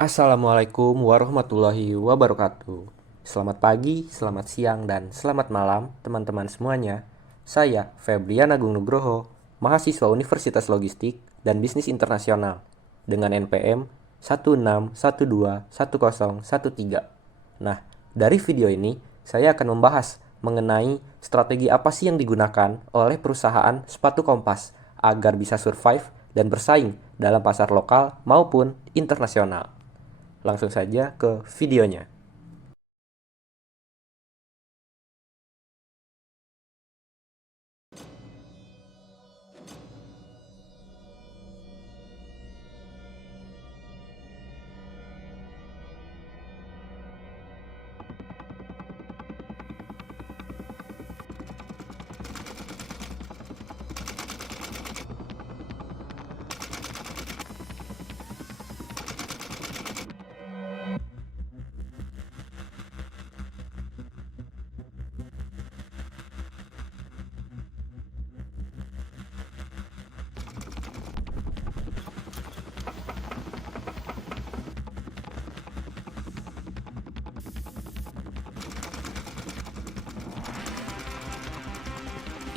Assalamualaikum warahmatullahi wabarakatuh. Selamat pagi, selamat siang, dan selamat malam teman-teman semuanya. Saya Febrian Agung Nugroho, mahasiswa Universitas Logistik dan Bisnis Internasional dengan NPM 161210113. Nah, dari video ini saya akan membahas mengenai strategi apa sih yang digunakan oleh perusahaan sepatu Kompas agar bisa survive dan bersaing dalam pasar lokal maupun internasional. Langsung saja ke videonya.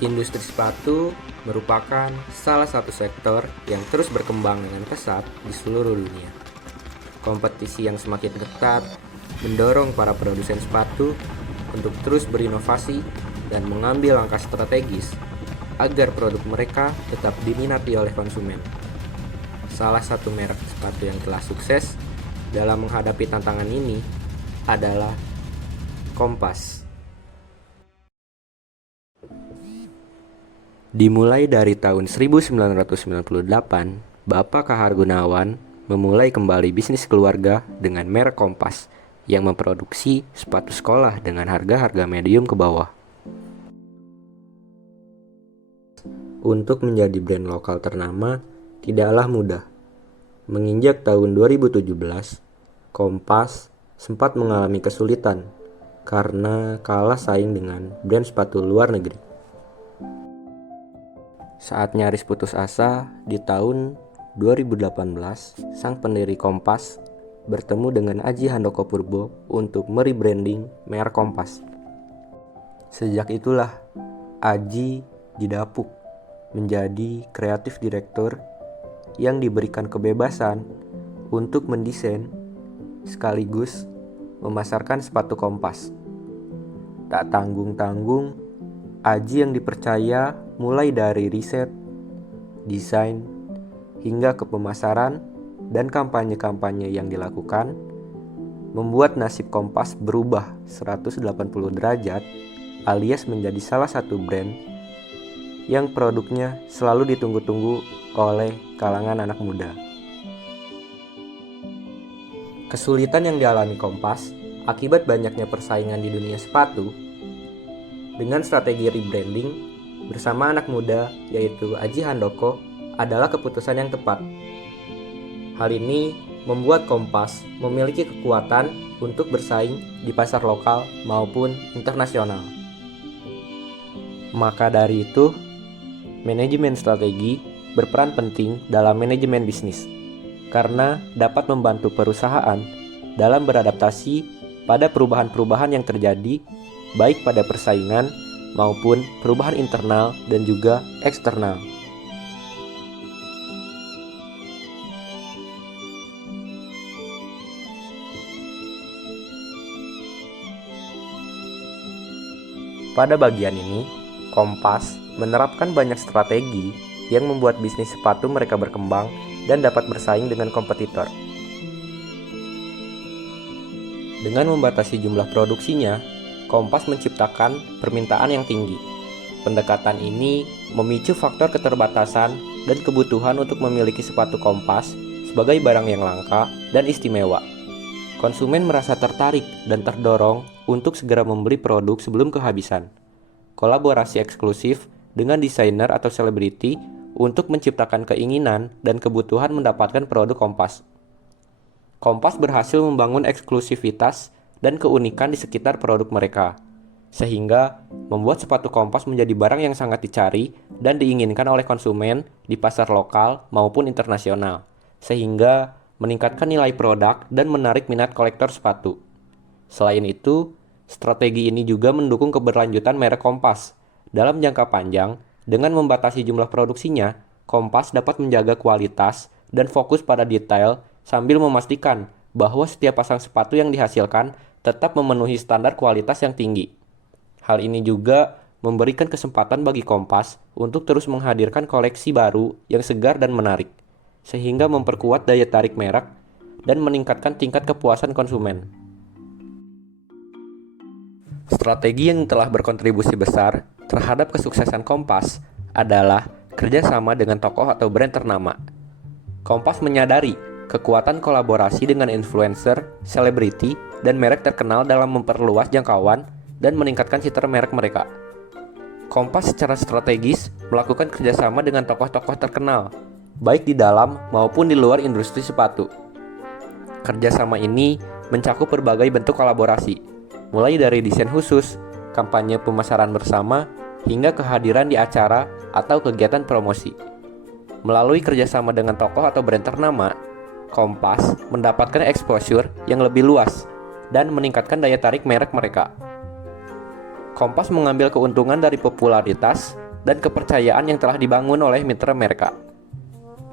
Industri sepatu merupakan salah satu sektor yang terus berkembang dengan pesat di seluruh dunia. Kompetisi yang semakin ketat mendorong para produsen sepatu untuk terus berinovasi dan mengambil langkah strategis agar produk mereka tetap diminati oleh konsumen. Salah satu merek sepatu yang telah sukses dalam menghadapi tantangan ini adalah Kompas. Dimulai dari tahun 1998, Bapak Kahar Gunawan memulai kembali bisnis keluarga dengan merek Kompas yang memproduksi sepatu sekolah dengan harga-harga medium ke bawah. Untuk menjadi brand lokal ternama tidaklah mudah. Menginjak tahun 2017, Kompas sempat mengalami kesulitan karena kalah saing dengan brand sepatu luar negeri. Saat nyaris putus asa, di tahun 2018, sang pendiri Kompas bertemu dengan Aji Handoko Purbo untuk merebranding merek Kompas. Sejak itulah, Aji didapuk menjadi kreatif direktur yang diberikan kebebasan untuk mendesain sekaligus memasarkan sepatu Kompas. Tak tanggung-tanggung, Aji yang dipercaya mulai dari riset, desain, hingga ke pemasaran dan kampanye-kampanye yang dilakukan, membuat nasib Kompas berubah 180 derajat alias menjadi salah satu brand yang produknya selalu ditunggu-tunggu oleh kalangan anak muda. Kesulitan yang dialami Kompas akibat banyaknya persaingan di dunia sepatu dengan strategi rebranding bersama anak muda yaitu Aji Handoko adalah keputusan yang tepat. Hal ini membuat Kompas memiliki kekuatan untuk bersaing di pasar lokal maupun internasional. Maka dari itu, manajemen strategi berperan penting dalam manajemen bisnis karena dapat membantu perusahaan dalam beradaptasi pada perubahan-perubahan yang terjadi baik pada persaingan maupun perubahan internal dan juga eksternal. Pada bagian ini, Kompas menerapkan banyak strategi yang membuat bisnis sepatu mereka berkembang dan dapat bersaing dengan kompetitor. Dengan membatasi jumlah produksinya, Kompas menciptakan permintaan yang tinggi. Pendekatan ini memicu faktor keterbatasan dan kebutuhan untuk memiliki sepatu Kompas sebagai barang yang langka dan istimewa. Konsumen merasa tertarik dan terdorong untuk segera membeli produk sebelum kehabisan. Kolaborasi eksklusif dengan desainer atau selebriti untuk menciptakan keinginan dan kebutuhan mendapatkan produk Kompas. Kompas berhasil membangun eksklusivitas dan keunikan di sekitar produk mereka, sehingga membuat sepatu Kompas menjadi barang yang sangat dicari dan diinginkan oleh konsumen di pasar lokal maupun internasional, sehingga meningkatkan nilai produk, dan menarik minat kolektor sepatu. Selain itu, strategi ini juga mendukung keberlanjutan merek Kompas. Dalam jangka panjang, dengan membatasi jumlah produksinya, Kompas dapat menjaga kualitas dan fokus pada detail sambil memastikan bahwa setiap pasang sepatu yang dihasilkan tetap memenuhi standar kualitas yang tinggi. Hal ini juga memberikan kesempatan bagi Kompas untuk terus menghadirkan koleksi baru yang segar dan menarik, sehingga memperkuat daya tarik merek dan meningkatkan tingkat kepuasan konsumen. Strategi yang telah berkontribusi besar terhadap kesuksesan Kompas adalah kerjasama dengan tokoh atau brand ternama. Kompas menyadari kekuatan kolaborasi dengan influencer, selebriti, dan merek terkenal dalam memperluas jangkauan dan meningkatkan citra merek mereka. Kompas secara strategis melakukan kerjasama dengan tokoh-tokoh terkenal, baik di dalam maupun di luar industri sepatu. Kerjasama ini mencakup berbagai bentuk kolaborasi, mulai dari desain khusus, kampanye pemasaran bersama, hingga kehadiran di acara atau kegiatan promosi. Melalui kerjasama dengan tokoh atau brand ternama, Kompas mendapatkan exposure yang lebih luas dan meningkatkan daya tarik merek mereka. Kompas mengambil keuntungan dari popularitas dan kepercayaan yang telah dibangun oleh mitra mereka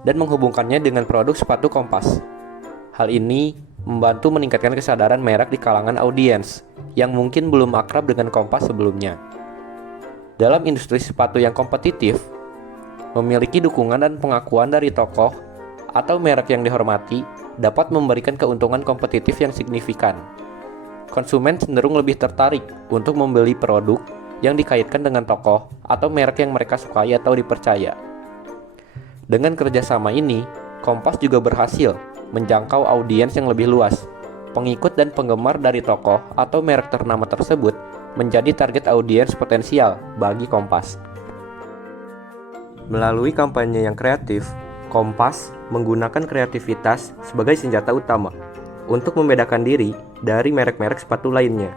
dan menghubungkannya dengan produk sepatu Kompas. Hal ini membantu meningkatkan kesadaran merek di kalangan audiens yang mungkin belum akrab dengan Kompas sebelumnya. Dalam industri sepatu yang kompetitif, memiliki dukungan dan pengakuan dari tokoh atau merek yang dihormati dapat memberikan keuntungan kompetitif yang signifikan. Konsumen cenderung lebih tertarik untuk membeli produk yang dikaitkan dengan tokoh atau merek yang mereka sukai atau dipercaya. Dengan kerjasama ini, Kompas juga berhasil menjangkau audiens yang lebih luas. Pengikut dan penggemar dari tokoh atau merek ternama tersebut menjadi target audiens potensial bagi Kompas. Melalui kampanye yang kreatif, Kompas menggunakan kreativitas sebagai senjata utama untuk membedakan diri dari merek-merek sepatu lainnya.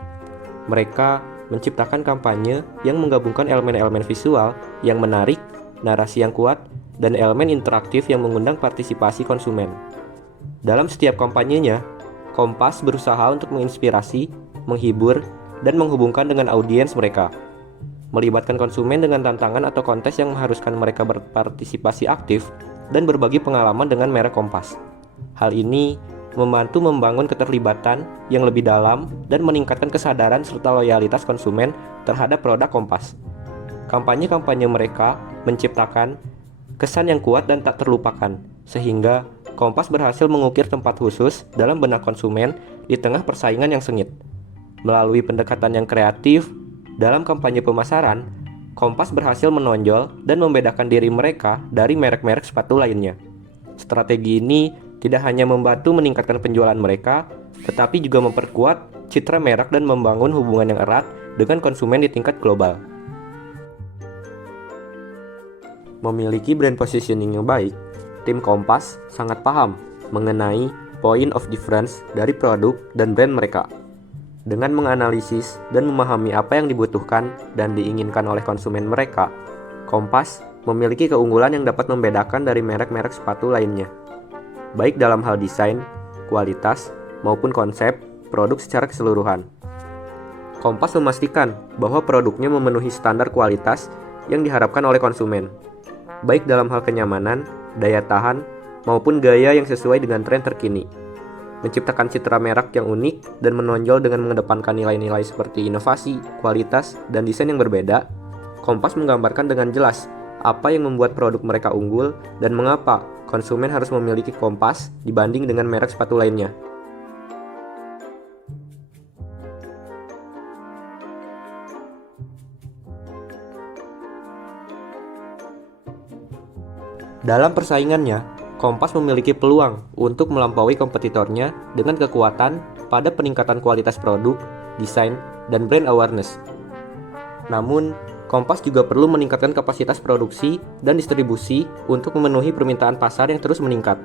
Mereka menciptakan kampanye yang menggabungkan elemen-elemen visual yang menarik, narasi yang kuat, dan elemen interaktif yang mengundang partisipasi konsumen. Dalam setiap kampanyenya, Kompas berusaha untuk menginspirasi, menghibur, dan menghubungkan dengan audiens mereka. Melibatkan konsumen dengan tantangan atau kontes yang mengharuskan mereka berpartisipasi aktif dan berbagi pengalaman dengan merek Kompas. Hal ini membantu membangun keterlibatan yang lebih dalam dan meningkatkan kesadaran serta loyalitas konsumen terhadap produk Kompas. Kampanye-kampanye mereka menciptakan kesan yang kuat dan tak terlupakan, sehingga Kompas berhasil mengukir tempat khusus dalam benak konsumen di tengah persaingan yang sengit. Melalui pendekatan yang kreatif, dalam kampanye pemasaran, Kompas berhasil menonjol dan membedakan diri mereka dari merek-merek sepatu lainnya. Strategi ini tidak hanya membantu meningkatkan penjualan mereka, tetapi juga memperkuat citra merek dan membangun hubungan yang erat dengan konsumen di tingkat global. Memiliki brand positioning yang baik, tim Kompas sangat paham mengenai point of difference dari produk dan brand mereka. Dengan menganalisis dan memahami apa yang dibutuhkan dan diinginkan oleh konsumen mereka, Kompas memiliki keunggulan yang dapat membedakan dari merek-merek sepatu lainnya, baik dalam hal desain, kualitas, maupun konsep produk secara keseluruhan. Kompas memastikan bahwa produknya memenuhi standar kualitas yang diharapkan oleh konsumen, baik dalam hal kenyamanan, daya tahan, maupun gaya yang sesuai dengan tren terkini. Menciptakan citra merek yang unik dan menonjol dengan mengedepankan nilai-nilai seperti inovasi, kualitas, dan desain yang berbeda, Kompas menggambarkan dengan jelas apa yang membuat produk mereka unggul dan mengapa konsumen harus memiliki Kompas dibanding dengan merek sepatu lainnya. Dalam persaingannya, Kompas memiliki peluang untuk melampaui kompetitornya dengan kekuatan pada peningkatan kualitas produk, desain, dan brand awareness. Namun, Kompas juga perlu meningkatkan kapasitas produksi dan distribusi untuk memenuhi permintaan pasar yang terus meningkat.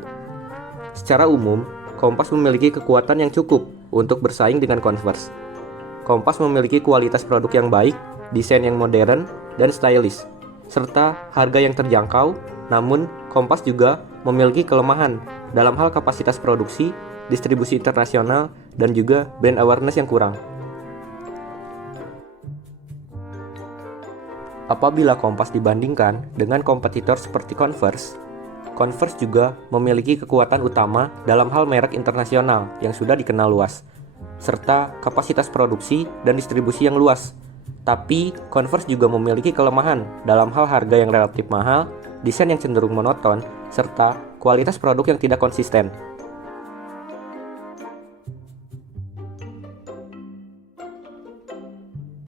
Secara umum, Kompas memiliki kekuatan yang cukup untuk bersaing dengan Converse. Kompas memiliki kualitas produk yang baik, desain yang modern dan stylish, serta harga yang terjangkau Namun, Kompas juga memiliki kelemahan dalam hal kapasitas produksi, distribusi internasional, dan juga brand awareness yang kurang. Apabila Kompas dibandingkan dengan kompetitor seperti Converse, Converse juga memiliki kekuatan utama dalam hal merek internasional yang sudah dikenal luas, serta kapasitas produksi dan distribusi yang luas. Tapi, Converse juga memiliki kelemahan dalam hal harga yang relatif mahal, desain yang cenderung monoton, serta kualitas produk yang tidak konsisten.